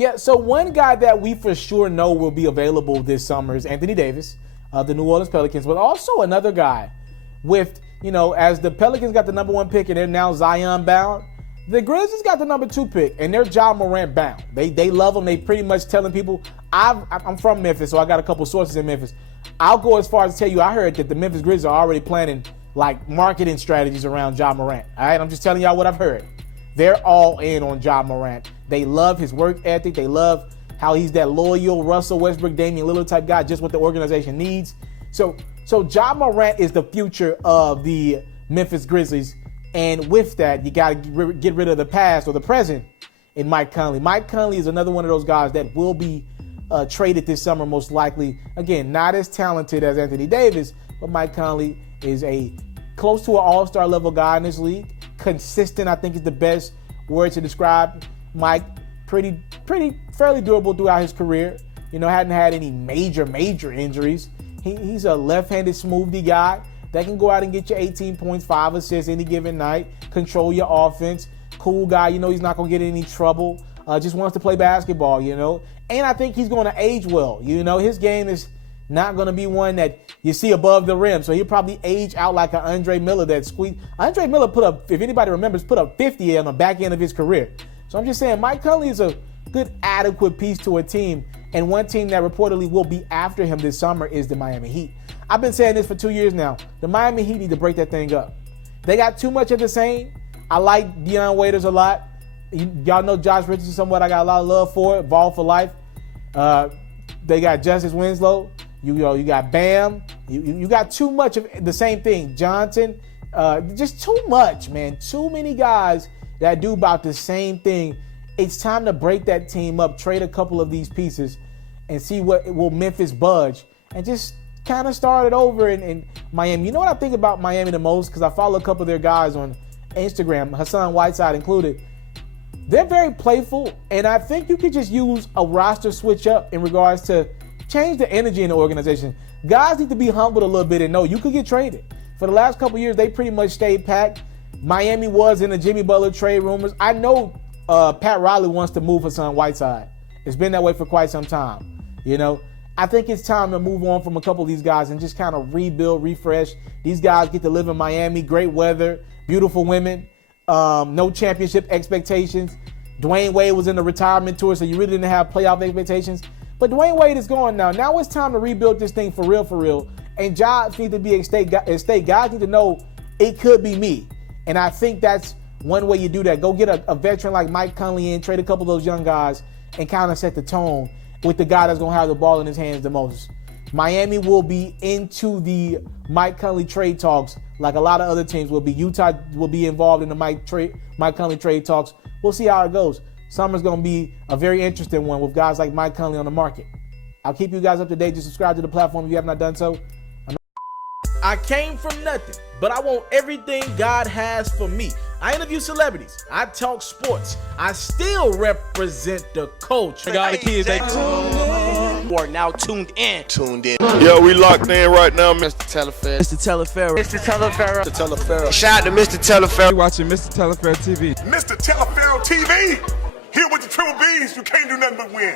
Yeah, so one guy that we for sure know will be available this summer is Anthony Davis of the New Orleans Pelicans, but also another guy with, as the Pelicans got the number 1 pick and they're now Zion bound, the Grizzlies got the number 2 pick and they're Ja Morant bound. They love him. They pretty much telling people, I'm from Memphis, so I got a couple sources in Memphis. I'll go as far as to tell you I heard that the Memphis Grizzlies are already planning like marketing strategies around Ja Morant. All right, I'm just telling y'all what I've heard. They're all in on Ja Morant. They love his work ethic. They love how he's that loyal Russell Westbrook, Damian Lillard type guy, just what the organization needs. So Ja Morant is the future of the Memphis Grizzlies. And with that, you got to get rid of the past or the present in Mike Conley. Mike Conley is another one of those guys that will be traded this summer most likely. Again, not as talented as Anthony Davis, but Mike Conley is a close to an all-star level guy in this league. Consistent, I think, is the best word to describe Mike. Fairly durable throughout his career. Hadn't had any major injuries. He's a left-handed smoothie guy that can go out and get you 18 points, 5 assists any given night, control your offense. Cool guy, he's not going to get in any trouble. Just wants to play basketball, And I think he's going to age well. His game is not going to be one that you see above the rim. So he'll probably age out like an Andre Miller that squeezed. Andre Miller put up, if anybody remembers, put up 50 on the back end of his career. So I'm just saying Mike Conley is a good, adequate piece to a team. And one team that reportedly will be after him this summer is the Miami Heat. I've been saying this for 2 years now. The Miami Heat need to break that thing up. They got too much of the same. I like Dwyane Wade a lot. Y'all know Josh Richardson somewhat. I got a lot of love for it. Ball for life. They got Justice Winslow. You got Bam. You got too much of the same thing. Johnson. Just too much, man. Too many guys that do about the same thing. It's time to break that team up, trade a couple of these pieces, and see what will Memphis budge, and just kind of start it over in Miami. You know what I think about Miami the most? Because I follow a couple of their guys on Instagram, Hassan Whiteside included. They're very playful, and I think you could just use a roster switch up in regards to change the energy in the organization. Guys need to be humbled a little bit and know you could get traded. For the last couple of years, they pretty much stayed packed. Miami was in the Jimmy Butler trade rumors. I know Pat Riley wants to move Hassan Whiteside. It's been that way for quite some time. I think it's time to move on from a couple of these guys and just kind of rebuild, refresh. These guys get to live in Miami, great weather, beautiful women, no championship expectations. Dwyane Wade was in the retirement tour, so you really didn't have playoff expectations. But Dwyane Wade is gone now. Now it's time to rebuild this thing for real. And jobs need to be at stake. Guys need to know it could be me. And I think that's one way you do that. Go get a veteran like Mike Conley in, trade a couple of those young guys, and kind of set the tone with the guy that's going to have the ball in his hands the most. Miami will be into the Mike Conley trade talks like a lot of other teams will be. Utah will be involved in the Mike Conley trade talks. We'll see how it goes. Summer's going to be a very interesting one with guys like Mike Conley on the market. I'll keep you guys up to date. Just subscribe to the platform if you have not done so. I came from nothing, but I want everything God has for me. I interview celebrities. I talk sports. I still represent the culture. Got the kids, they are now tuned in. Yeah, we locked in right now, Mr. Mr.Taliaferro. Shout out to Mr. Taliaferro. You're watching Mr. Taliaferro TV. Mr. Taliaferro TV. Here with the triple B's, you can't do nothing but win.